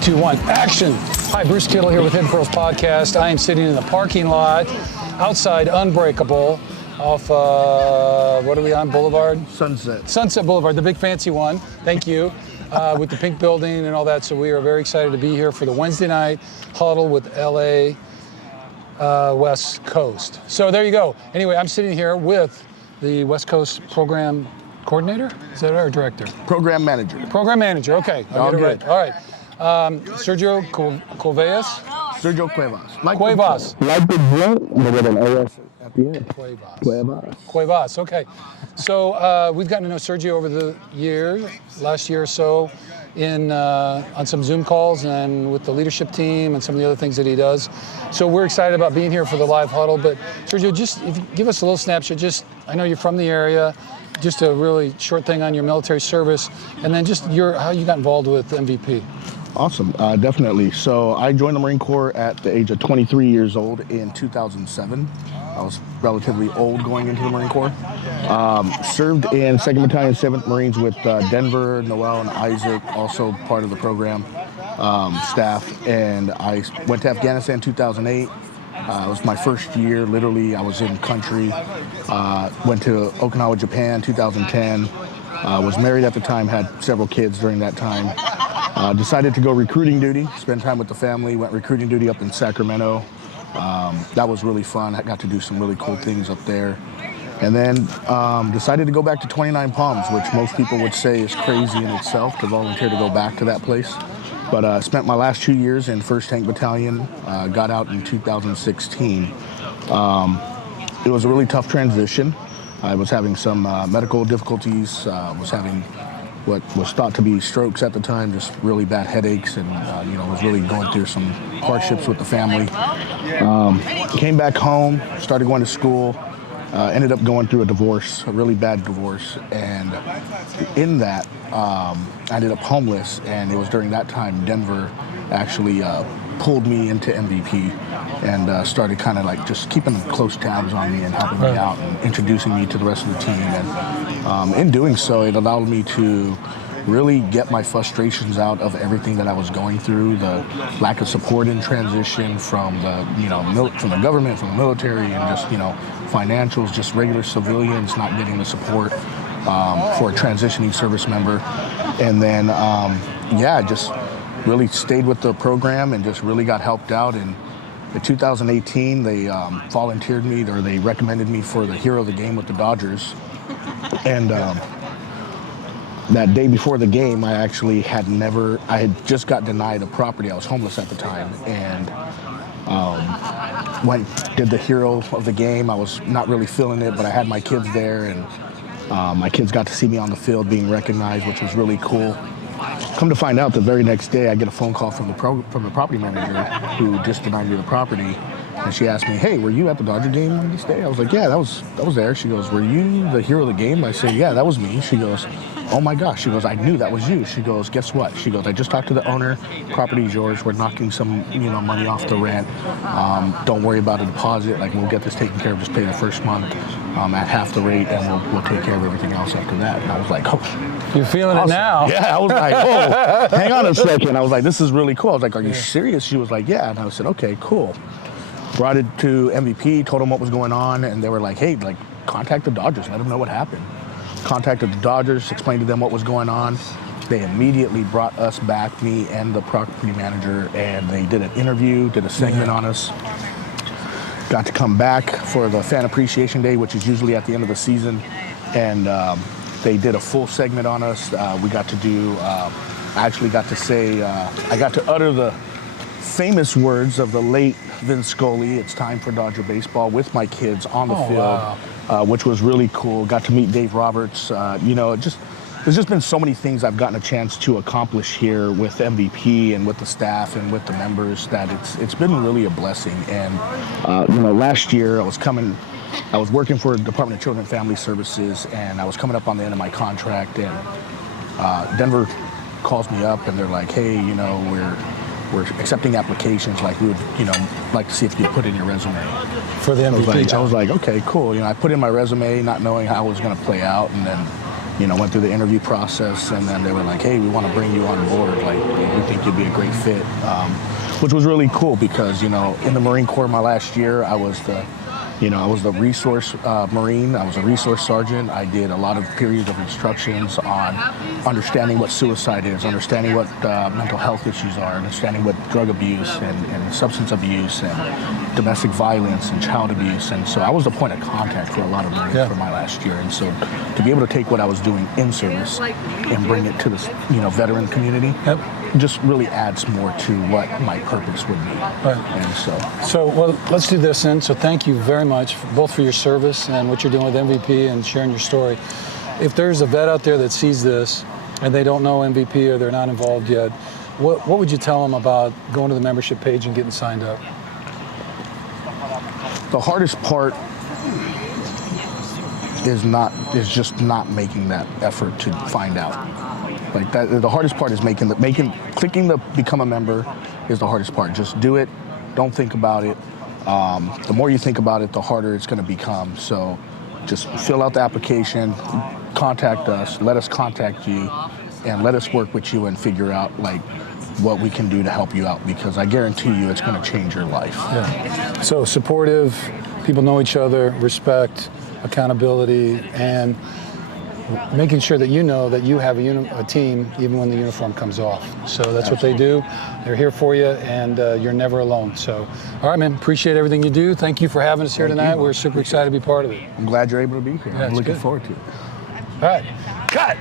2, 1, action. Hi, Bruce Kittle here with Hidden Pearls Podcast. I am sitting in the parking lot outside Unbreakable off, what are we on, Boulevard? Sunset Boulevard, the big fancy one. Thank you. With the pink building and all that. So we are very excited to be here for the Wednesday night huddle with LA West Coast. So there you go. Anyway, I'm sitting here with the West Coast program coordinator? Is that our director? Program manager. Program manager, okay. I'll get it right. All right. Sergio Cuevas? Sergio Cuevas. Cuevas. Like the drink, but with an AS at the end. Cuevas, okay. So we've gotten to know Sergio over the last year or so, on some Zoom calls and with the leadership team and some of the other things that he does. So we're excited about being here for the live huddle. But Sergio, just if you give us a little snapshot. I know you're from the area. Just a really short thing on your military service, and then just how you got involved with MVP. Awesome, definitely. So I joined the Marine Corps at the age of 23 years old in 2007. I was relatively old going into the Marine Corps. Served in 2nd Battalion, 7th Marines with Denver, Noel, and Isaac, also part of the program staff. And I went to Afghanistan in 2008. It was my first year, literally, I was in country. Went to Okinawa, Japan, 2010. Was married at the time, had several kids during that time. Decided to go recruiting duty, spend time with the family, went recruiting duty up in Sacramento. That was really fun. I got to do some really cool things up there. And then decided to go back to 29 Palms, which most people would say is crazy in itself to volunteer to go back to that place. But spent my last 2 years in 1st Tank Battalion, got out in 2016. It was a really tough transition. I was having some medical difficulties, was having what was thought to be strokes at the time, just really bad headaches, and was really going through some hardships with the family. Came back home, started going to school, ended up going through a divorce, a really bad divorce, and in that, I ended up homeless, and it was during that time Denver actually pulled me into MVP and started kind of like just keeping close tabs on me and helping me out and introducing me to the rest of the team. And in doing so, it allowed me to really get my frustrations out of everything that I was going through, the lack of support in transition from the from the government, from the military, and just financials, just regular civilians not getting the support for a transitioning service member. And then just really stayed with the program and just really got helped out. And in 2018, they volunteered me, or they recommended me for the Hero of the Game with the Dodgers. And that day before the game, I had just got denied a property. I was homeless at the time, and did the Hero of the Game. I was not really feeling it, but I had my kids there, and my kids got to see me on the field being recognized, which was really cool. Come to find out, the very next day, I get a phone call from the property manager who just denied me the property, and she asked me, "Hey, were you at the Dodger game this day?" I was like, "Yeah, that was there." She goes, "Were you the hero of the game?" I said, "Yeah, that was me." She goes, "Oh my gosh." She goes, "I knew that was you." She goes, "Guess what?" She goes, "I just talked to the owner. Property's yours. We're knocking some money off the rent. Don't worry about a deposit. Like, we'll get this taken care of. Just pay the first month at half the rate, and we'll take care of everything else after that." And I was like, "Oh." You're feeling awesome. It now. Yeah, I was like, "Oh, hang on a second." I was like, "This is really cool." I was like, "Are you serious?" She was like, "Yeah." And I said, "Okay, cool." Brought it to MVP, told them what was going on, and they were like, "Hey, contact the Dodgers, let them know what happened." Contacted the Dodgers, explained to them what was going on. They immediately brought us back, me and the property manager, and they did an interview, did a segment on us. Got to come back for the Fan Appreciation Day, which is usually at the end of the season, and they did a full segment on us. We got to do, I actually got to say, I got to utter the famous words of the late Vin Scully, "It's time for Dodger baseball," with my kids on the field, wow. Which was really cool. Got to meet Dave Roberts. There's just been so many things I've gotten a chance to accomplish here with MVP and with the staff and with the members that it's been really a blessing. And last year I was working for the Department of Children and Family Services, and I was coming up on the end of my contract, and Denver calls me up and they're like, "Hey, we're accepting applications. Like, we would, like to see if you could put in your resume." For the MVP I was like, "Okay, cool." I put in my resume not knowing how it was going to play out, and then went through the interview process, and then they were like, hey, we want to bring you on board. Like, we think you'd be a great fit, which was really cool because, in the Marine Corps my last year, I was the resource Marine. I was a resource sergeant. I did a lot of periods of instructions on understanding what suicide is, understanding what mental health issues are, understanding what drug abuse and substance abuse and domestic violence and child abuse. And so I was the point of contact for a lot of Marines for my last year. And so to be able to take what I was doing in service and bring it to the veteran community, just really adds more to what my purpose would be. Right. And so let's do this then. So thank you very much, both for your service and what you're doing with MVP and sharing your story. If there's a vet out there that sees this and they don't know MVP or they're not involved yet, what would you tell them about going to the membership page and getting signed up? The hardest part is just not making that effort to find out. Like that, the hardest part is clicking the become a member is the hardest part. Just do it. Don't think about it. The more you think about it, the harder it's going to become. So just fill out the application, contact us, let us contact you, and let us work with you and figure out like what we can do to help you out, because I guarantee you it's going to change your life. Yeah. So supportive, people know each other, respect, accountability, and making sure that you know that you have a team even when the uniform comes off. So that's what they do. They're here for you, and you're never alone. So, all right, man, appreciate everything you do. Thank you for having us here tonight. We're super excited to be part of it. I'm glad you're able to be here. Yeah, I'm looking forward to it. All right, cut.